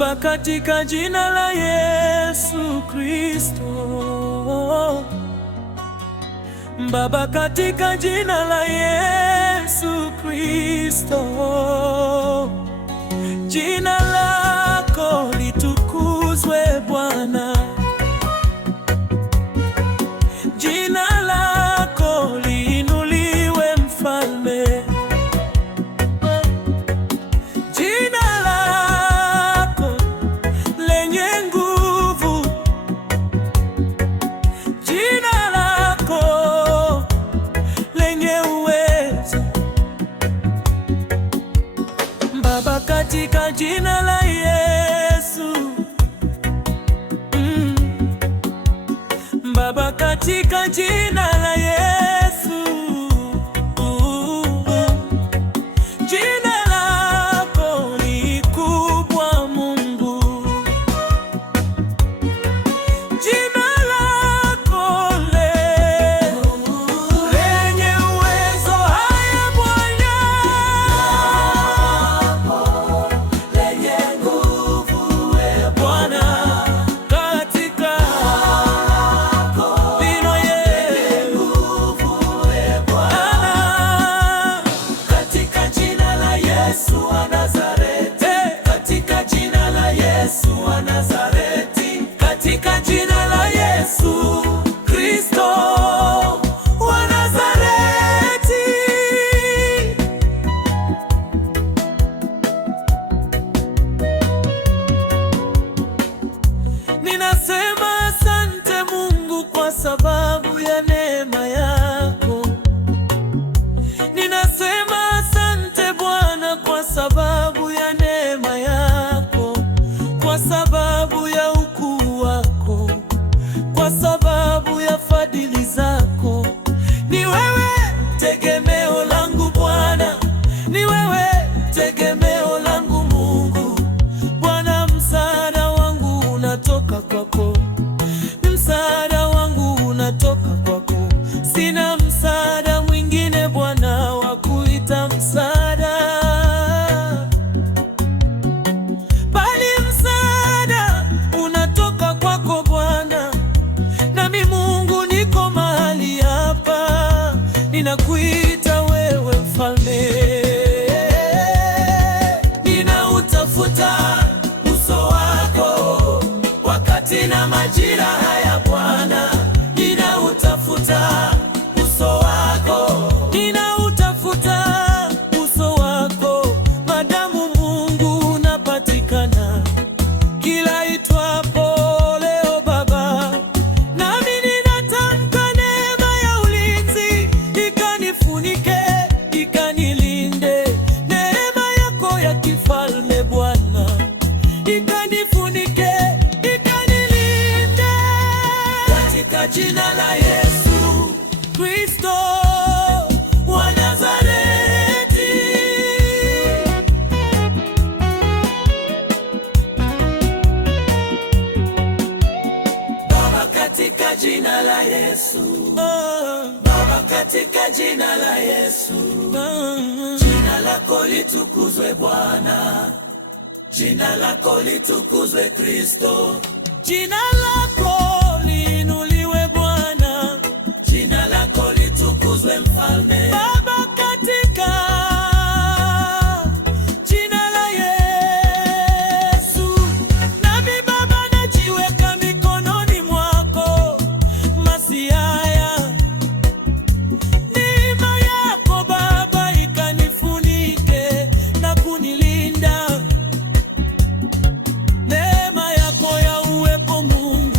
Baba, katika jina la Yesu Kristo. Baba, katika jina la Yesu Kristo. Jina lako litukuzwe Bwana. Jina lako liinuliwe Mfalme. Jina lako lenye nguvu. Jina lako lenye uwezo. Baba, katika jina la Yesu. Baba, katika jina la Yesu. Jina lako ni kubwa Mungu. Jina lako lenye uwezo. Haya Bwana, lenye nguvu we Bwana, katika vino ye nguvu we Bwana, katika jina la Yesu wa Nazareti, katika jina la Yesu wa Nazareti, katika jina la Yesu Kristo wa Nazareti. Ninasema asante Mungu kwa sababu ya neema yako. Ninasema asante Bwana kwa sababu ya neema yako, kwa sababu ya ukuu wako, kwa sababu ya fadhili zako. Ni wewe tegemeo langu Bwana, ni wewe tegemeo langu Mungu. Bwana, msaada wangu unatoka kwako, msaada wangu unatoka kwako. Sina msaada mwingine Bwana wa kuita msaada, bali msaada unatoka kwako Bwana. Nami Mungu niko mahali hapa, ninakuita wewe Mfalme. Ninautafuta uso wako wakati na majira haya Bwana. Ninautafuta uso wako, ninautafuta uso wako. Madamu Mungu unapatikana kila itwapo leo Baba, nami ninatamka neema ya ulinzi ikanifunike, ikanilinde. Neema yako ya kifalme Bwana ikanifunike, ikanilinde, katika jina la Yesu Kristo wa Nazareti. Baba, katika jina la Yesu. Baba, katika jina la Yesu. Jina lako litukuzwe Bwana. Jina lako litukuzwe Kristo. Jina lako liinuliwe Bwana. Jina lako litukuzwe Mfalme. Baba, katika jina la Yesu. Nami Baba najiweka mikononi mwako. Masiaya, neema yako Baba ikanifunike na kunilinda. Neema yako ya uwepo Mungu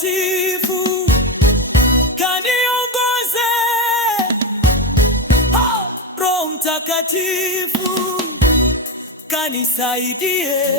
Mtakatifu kaniongoze, Roho Mtakatifu kanisaidie.